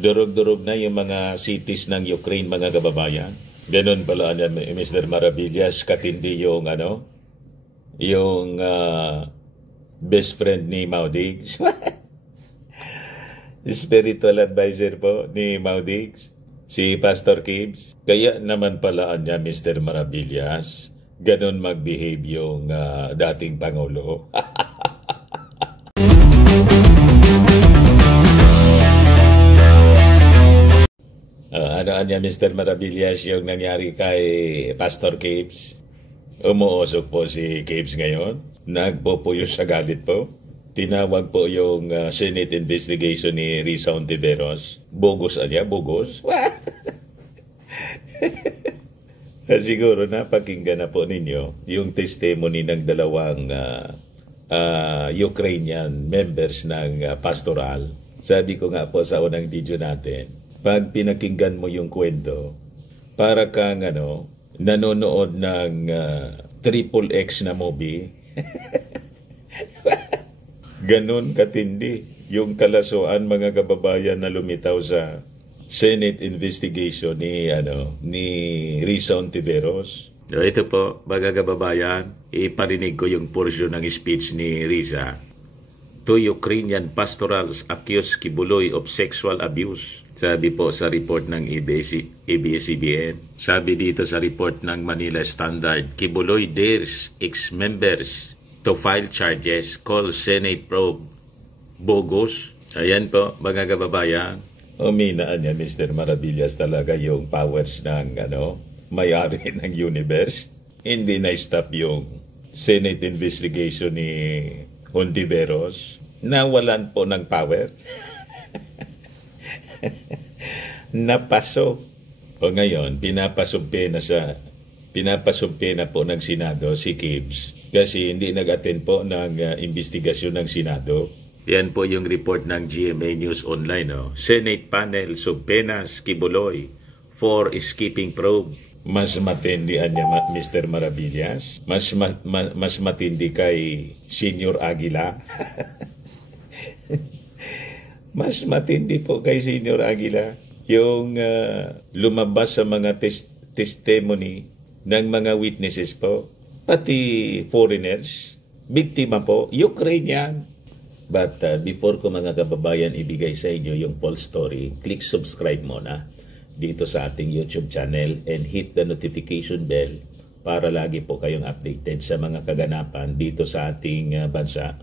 Durog-durog na yung mga cities ng Ukraine, mga kababayan. Ganun pala Mr. Maravillas, katindi yung yung best friend ni Maudigs. Spiritual advisor po ni Maudigs, si Pastor Kibbs. Kaya naman pala niya, Mr. Maravillas, ganun mag-behave yung dating Pangulo. Ano niya, Mr. Maravillas, yung nangyari kay Pastor Kibbs? Umuusok po si Kibbs ngayon. Nagpupuyo sa galit po. Tinawag po yung Senate investigation ni Risa Hontiveros. Bogus niya, bogus. What? Siguro napakinggan na po ninyo yung testimony ng dalawang Ukrainian members ng pastoral. Sabi ko nga po sa unang video natin, pag pinakinggan mo yung kwento, para kang nanonood ng triple X na movie. Ganon katindi yung kalasuan, mga kababayan, na lumitaw sa Senate investigation ni Risa Hontiveros. So, ito po, mga kababayan, iparinig ko yung portion ng speech ni Risa. Two Ukrainian pastorals accused Kibuloy of sexual abuse. Sabi po sa report ng ABS-CBN. Sabi dito sa report ng Manila Standard, Kibuloy dares ex-members to file charges, call Senate probe bogus. Ayan po, mga kababayan. Uminaan niya, Mr. Maravillas, talaga yung powers ng may-ari ng universe. Hindi na-stop yung Senate investigation ni Hontiveros. Nawalan po ng power. Napaso. O ngayon, pinapasumpe na po ng Senado si Kibbs kasi hindi nag-attend po ng investigasyon ng Senado. Yan po yung report ng GMA News Online. Senate panel subpenas Kibuloy for escaping probe. Mas matindihan niya, Mr. Maravillas. Mas matindi kay Senior Aguila. Mas matindi po kay Senior Aguila yung lumabas sa mga testimony ng mga witnesses po, pati foreigners, biktima po, Ukrainian. But before ko, mga kababayan, ibigay sa inyo yung full story, click subscribe muna dito sa ating YouTube channel and hit the notification bell para lagi po kayong updated sa mga kaganapan dito sa ating bansa.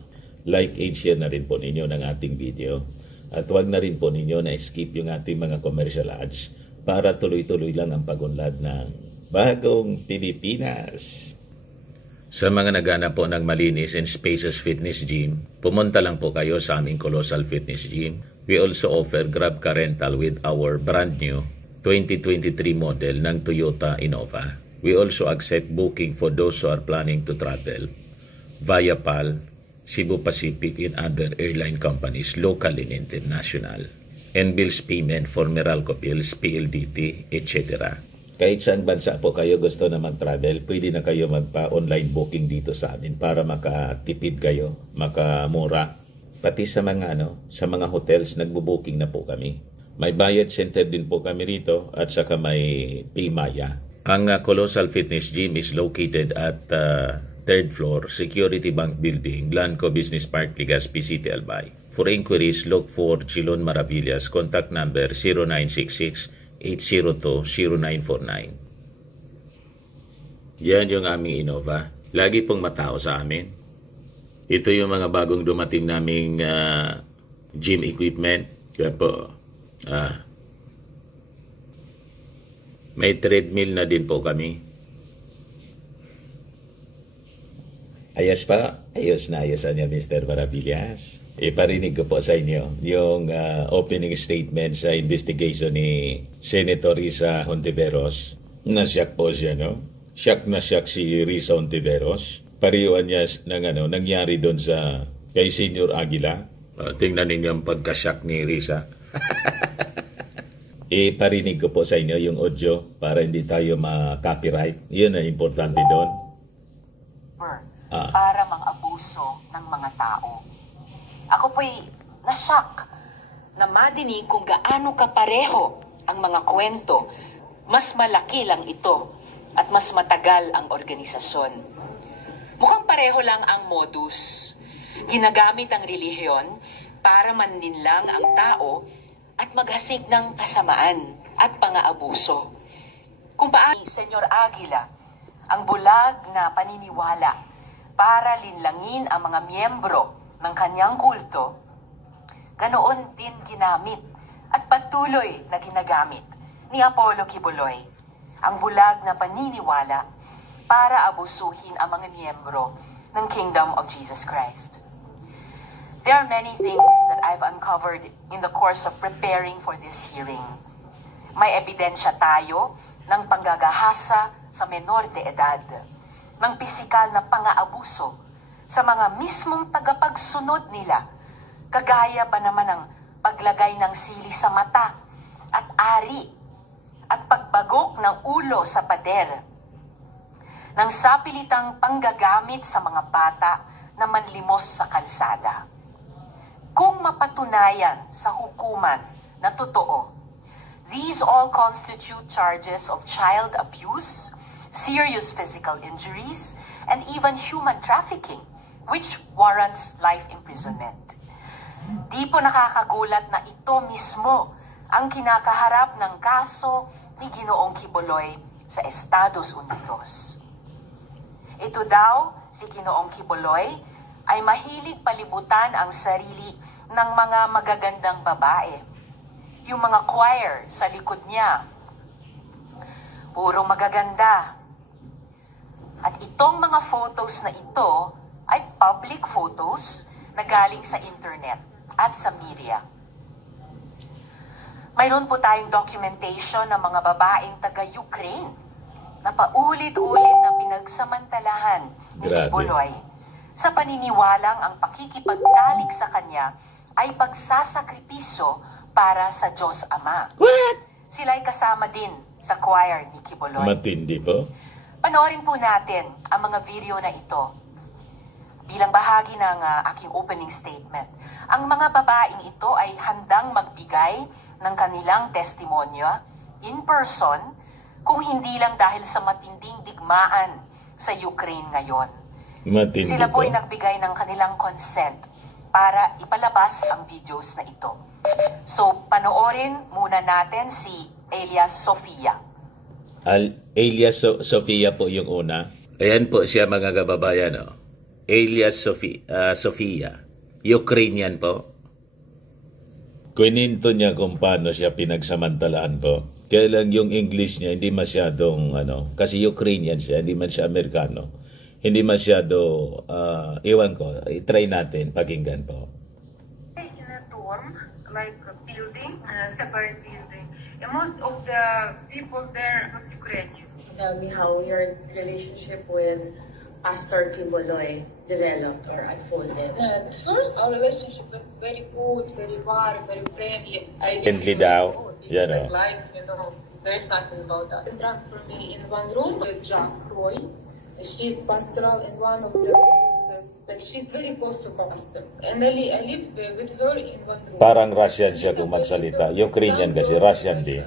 Like and share na rin po ninyo ng ating video. At huwag na rin po ninyo na-skip yung ating mga commercial ads para tuloy-tuloy lang ang pagunlad ng bagong Pilipinas. Sa mga naghanap po ng malinis and spacious fitness gym, pumunta lang po kayo sa aming Colossal Fitness Gym. We also offer Grab Car Rental with our brand new 2023 model ng Toyota Innova. We also accept booking for those who are planning to travel via PAL, Cebu Pacific, and other airline companies, local and international. And bills payment for Meralco bills, PLDT, etc. Kahit saan bansa po kayo gusto na mag-travel, pwede na kayo magpa-online booking dito sa amin para makatipid kayo, makamura. Pati sa mga sa mga hotels, nagbo-booking na po kami. May bayad center din po kami rito at saka may Paymaya. Ang Colossal Fitness Gym is located at third floor, Security Bank Building, Blanco Business Park, Legazpi City, Albay. For inquiries, look for Chilon Maravillas. Contact number 0966-802-0949. Yan yung aming Innova. Lagi pong matao sa amin. Ito yung mga bagong dumating naming gym equipment. Yan po. May treadmill na din po kami. Ayos pa? Ayos na niya, Mr. Maravillas. Iparinig ko po sa inyo yung opening statement sa investigation ni Senator Risa Hontiveros. Nasyak po siya, Shock na shock si Risa Hontiveros. Pariwan niya ng nangyari doon sa kay Senior Aguila. Tingnan ninyo ang pagka-shock ni Risa. Iparinig ko po sa inyo yung audio para hindi tayo ma-copyright. Yun ang importante doon. Para mang-abuso ng mga tao. Ako po'y na-shock na madinig kung gaano kapareho ang mga kwento, mas malaki lang ito at mas matagal ang organisasyon. Mukhang pareho lang ang modus. Ginagamit ang relihiyon para manlinlang ang tao at maghasik ng kasamaan at pang-aabuso. Kung paano ni Senyor Aguila ang bulag na paniniwala para linlangin ang mga miyembro ng kanyang kulto, ganoon din ginamit at patuloy na ginagamit ni Apollo Quiboloy ang bulag na paniniwala para abusuhin ang mga miyembro ng Kingdom of Jesus Christ. There are many things that I've uncovered in the course of preparing for this hearing. May ebidensya tayo ng panggagahasa sa menor de edad, ng pisikal na pang-aabuso sa mga mismong tagapagsunod nila, kagaya pa naman ng paglagay ng sili sa mata at ari at pagbagok ng ulo sa pader, ng sapilitang panggagamit sa mga bata na manlimos sa kalsada. Kung mapatunayan sa hukuman na totoo, these all constitute charges of child abuse, serious physical injuries, and even human trafficking, which warrants life imprisonment. Di po nakakagulat na ito mismo ang kinakaharap ng kaso ni Ginoong Quiboloy sa Estados Unidos. Ito daw, si Ginoong Quiboloy, ay mahilig palibutan ang sarili ng mga magagandang babae. Yung mga choir sa likod niya, puro magaganda. At itong mga photos na ito ay public photos na galing sa internet at sa media. Mayroon po tayong documentation ng mga babaeng taga-Ukraine na paulit-ulit na pinagsamantalahan ni Quiboloy sa paniniwalang ang pakikipagtalik sa kanya ay pagsasakripisyo para sa Diyos Ama. What? Sila ay kasama din sa choir ni Quiboloy. Matindi po. Panoorin po natin ang mga video na ito bilang bahagi ng aking opening statement. Ang mga babaeng ito ay handang magbigay ng kanilang testimonya in person kung hindi lang dahil sa matinding digmaan sa Ukraine ngayon. Matindi Sila po po. ay nagbigay ng kanilang consent para ipalabas ang videos na ito. So, panoorin muna natin si Elias Sofia. Elias Sofia po yung una. Ayan po siya mga kababayan. Oh. Elias Sofia. Ukrainian po. Kwininto niya kung paano siya pinagsamantalaan po. Kaya lang yung English niya hindi masyadong kasi Ukrainian siya, hindi man siya Amerikano. Hindi masyado, iwan ko, i-try natin, pakinggan po. In a dorm, like a building, a separate building, and most of the people there was Ukrainian. Tell me how your relationship with Pastor Quiboloy developed or unfolded. At first, our relationship was very good, very warm, very friendly. Friendly daw, It's like life, there's nothing about that. They transferred me in one room with Jack Roy. She's pastoral in one of the rooms. Like she's very close to pastor. And I live with her in one room. Parang Russian siya kung magsalita. Ukrainian kasi, Russian din.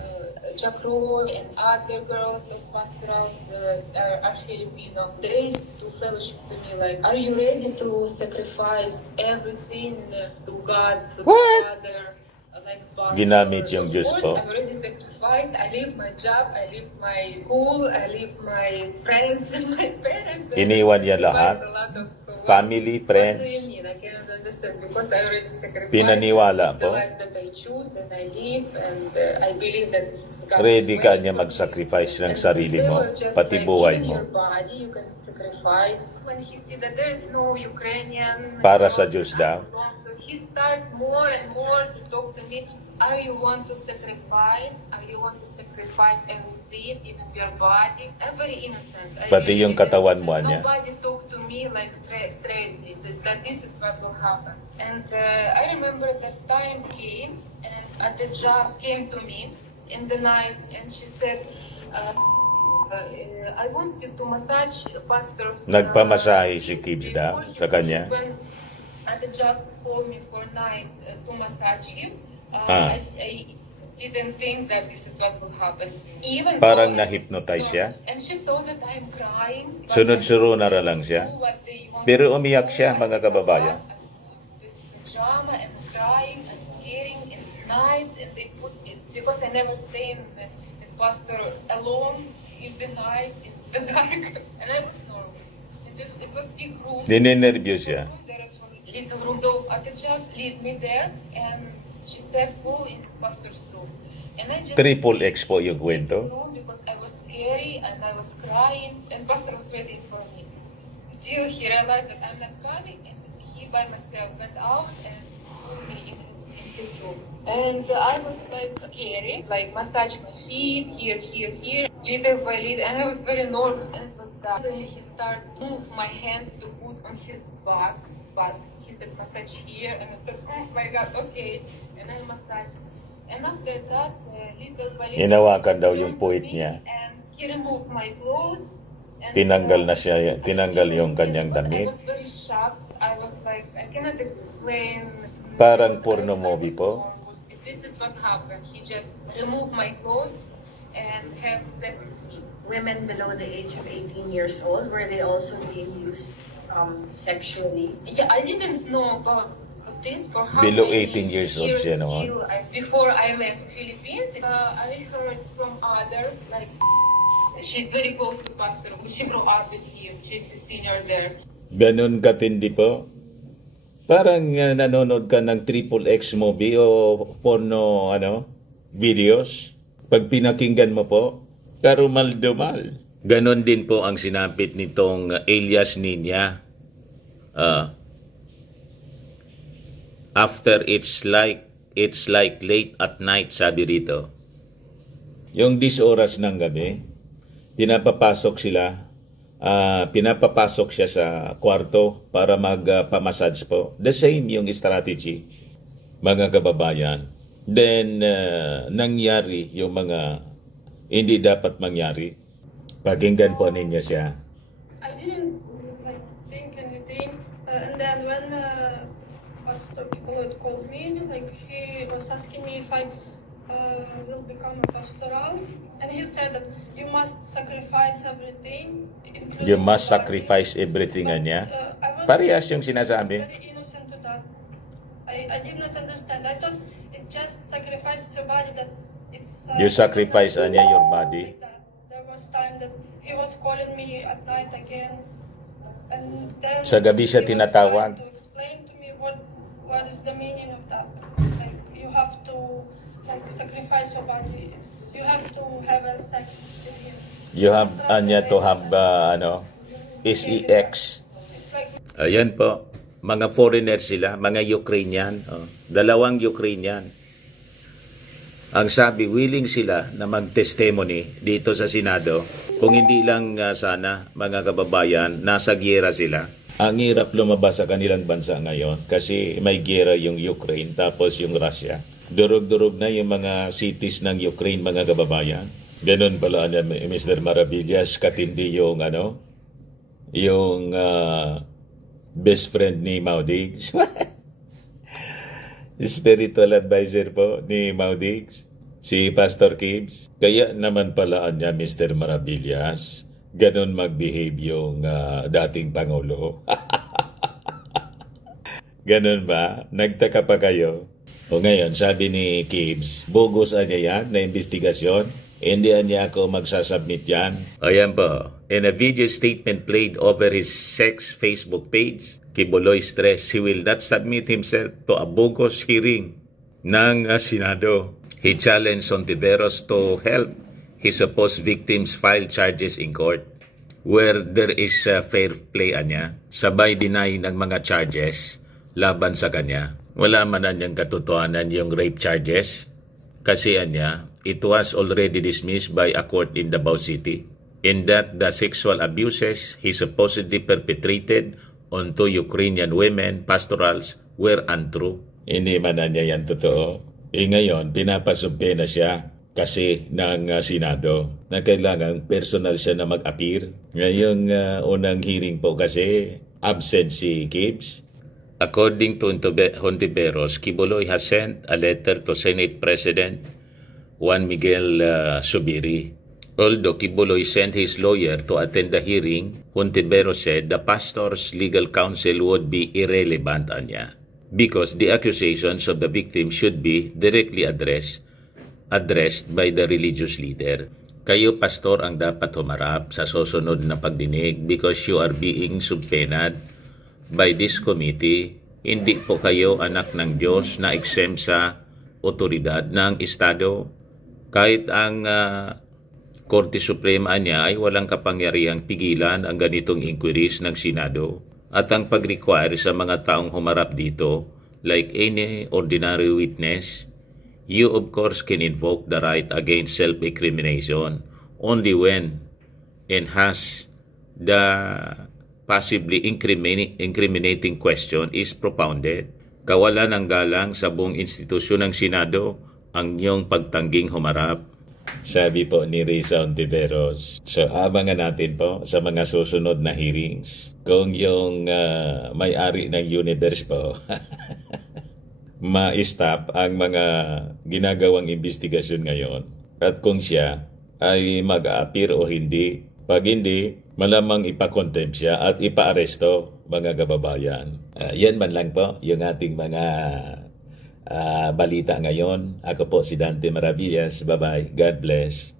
Jack Roy and other girls of pastorals are Filipino. They used to fellowship to me like, are you ready to sacrifice everything to God, to the Father? Like Ginamit yung Diyos po. I'm ready to fight. I leave my job, I leave my school, I leave my friends and my parents. Iniwan niya lahat. Family, friends. What do you mean? I cannot understand because I already sacrificed Pinaniwala the po. life that I choose, that I live, and I believe that this is God's Ready ka way niya for mag-sacrifice this. ng And sarili they mo, were just pati like, buhay even mo. your body, you can sacrifice. When he see that there is no Ukrainian, Para sa Diyos daw. so he start more and more to talk to me. Are you want to sacrifice? Are you want to sacrifice everything, even your body? I'm very innocent. Pati yung katawan mo niya. Nobody talk to me like straightly that this is what will happen. And I remember that time came and the job came to me in the night and she said, I want you to massage Pastor. Nagpamasahe si Kibbs daw sa kanya. And the job called me for night to massage him. I didn't think that this is what will happen. Even Parang though na-hypnotize siya. And she saw that I'm crying. but Sunod-suro I na lang siya. do what they want Pero to umiyak do. siya, I mga did a kababayan. lot. I put this pajama and crying and scaring in the night, and they put it because I never stay in the pastor alone in the night in the dark, and I was normal. It was big room. Ninenervyos siya. There was one little room, though Atijak lead me there, and she said, go in the pastor's room. And I just Triple X po yung kwento. room because I was scary and I was crying, and pastor was waiting for me. Till he realized that I'm not coming, and he by myself went out and put me in his room. And I was like scary, like massage my feet, here, little by little, and I was very nervous, and it was dark. Then he started to move my hands to put on his back, but he said massage here, and I said, oh my God, okay, and I massaged. And after that, little by little, Hinawakan daw he yung turned to puwit me, niya. and he removed my clothes. And, Tinanggal na siya, tinanggal yung kanyang but damit. I was very shocked. I was like, I cannot explain. Parang porno movie po. This is what happened. He just removed my clothes and have sex with me. Women below the age of 18 years old, were they also being used sexually? Yeah, I didn't know about this for how Below many 18 years old siya naman. till before I left Philippines. I heard from others, like, she's very close to Pastor. She grew up with him. She's a senior there. Ganun katindi po. Parang nanonood ka ng Triple X movie o porno videos. Pag pinakinggan mo po, karumal-dumal. Ganon din po ang sinapit nitong alias Ninya. After it's like late at night, sabi rito. Yung 10 oras ng gabi, pinapapasok siya sa kwarto para magpamassage po. The same yung strategy, mga kababayan. Then, nangyari yung mga hindi dapat mangyari. Pakinggan po ninyo siya. I didn't think anything. And then when Pastor Kikulot called me, he was asking me if I will become a pastoral, and he said that you must sacrifice everything. You must sacrifice everything niya. Parehas yung sinasabi. Very innocent to that. I did not understand. I thought it just sacrifice your body. That it's. You sacrifice niya your body. Like that. There was time that he was calling me at night again, and then Sa gabi siya he was tinatawag. trying to explain to me what is the meaning of that. Like you have to sacrifice your body. You have to have a sex with him. You have to have SEX. It's like Ayan po, mga foreigner sila, mga Ukrainian, dalawang Ukrainian. Ang sabi, willing sila na mag-testimony dito sa Senado. Kung hindi lang sana, mga kababayan, nasa giyera sila. Ang hirap lumabas sa kanilang bansa ngayon kasi may giyera yung Ukraine tapos yung Russia. Durog-durog na yung mga cities ng Ukraine, mga kababayan. Ganon pala na Mr. Maravillas, katindi yung yung best friend ni Maudigs. Spiritual advisor po ni Maudigs, si Pastor Kibbs. Kaya naman pala niya, Mr. Maravillas, ganon mag-behave yung dating Pangulo. Ganon ba? Nagtaka pa kayo? O ngayon, sabi ni Kibbs, bogus niya yan na investigasyon. Hindi niya ako magsasubmit yan. Ayan po. In a video statement played over his sex Facebook page, Kibuloy stress he will not submit himself to a bogus hearing ng Senado. He challenged Ontiveros to help his supposed victims file charges in court where there is fair play niya. Sabay deny ng mga charges laban sa kanya. Wala man niyang katotohanan yung rape charges kasi niya, it was already dismissed by a court in Davao City in that the sexual abuses he supposedly perpetrated on two Ukrainian women pastorals were untrue. Hindi man niya yan totoo. Ngayon, pinapasubte na siya kasi ng Senado na kailangan personal siya na mag-appear. Ngayong unang hearing po kasi absent si Kibbs. According to Hontiveros, Quiboloy has sent a letter to Senate President Juan Miguel Zubiri. Although Quiboloy sent his lawyer to attend the hearing, Hontiveros said the pastor's legal counsel would be irrelevant anya, because the accusations of the victim should be directly addressed by the religious leader. Kayo, pastor, ang dapat humarap sa susunod na pagdinig because you are being subpoenaed by this committee. Hindi po kayo anak ng Diyos na exempt sa otoridad ng Estado. Kahit ang Korte Suprema niya ay walang kapangyarihang pigilan ang ganitong inquiries ng Senado at ang pag-require sa mga taong humarap dito, like any ordinary witness, you of course can invoke the right against self-incrimination only when and has the possibly incriminating question is propounded. Kawalan ng galang sa buong institusyon ng Senado ang iyong pagtangging humarap. Sabi po ni Risa Hontiveros. So, abangan natin po sa mga susunod na hearings. Kung yung may-ari ng universe po ma-stop ang mga ginagawang investigasyon ngayon. At kung siya ay mag-a-appear o hindi, pag hindi, malamang ipakontempt siya at ipa-aresto, mga kababayan. Yan man lang po yung ating mga balita ngayon. Ako po si Dante Maravillas. Bye-bye. God bless.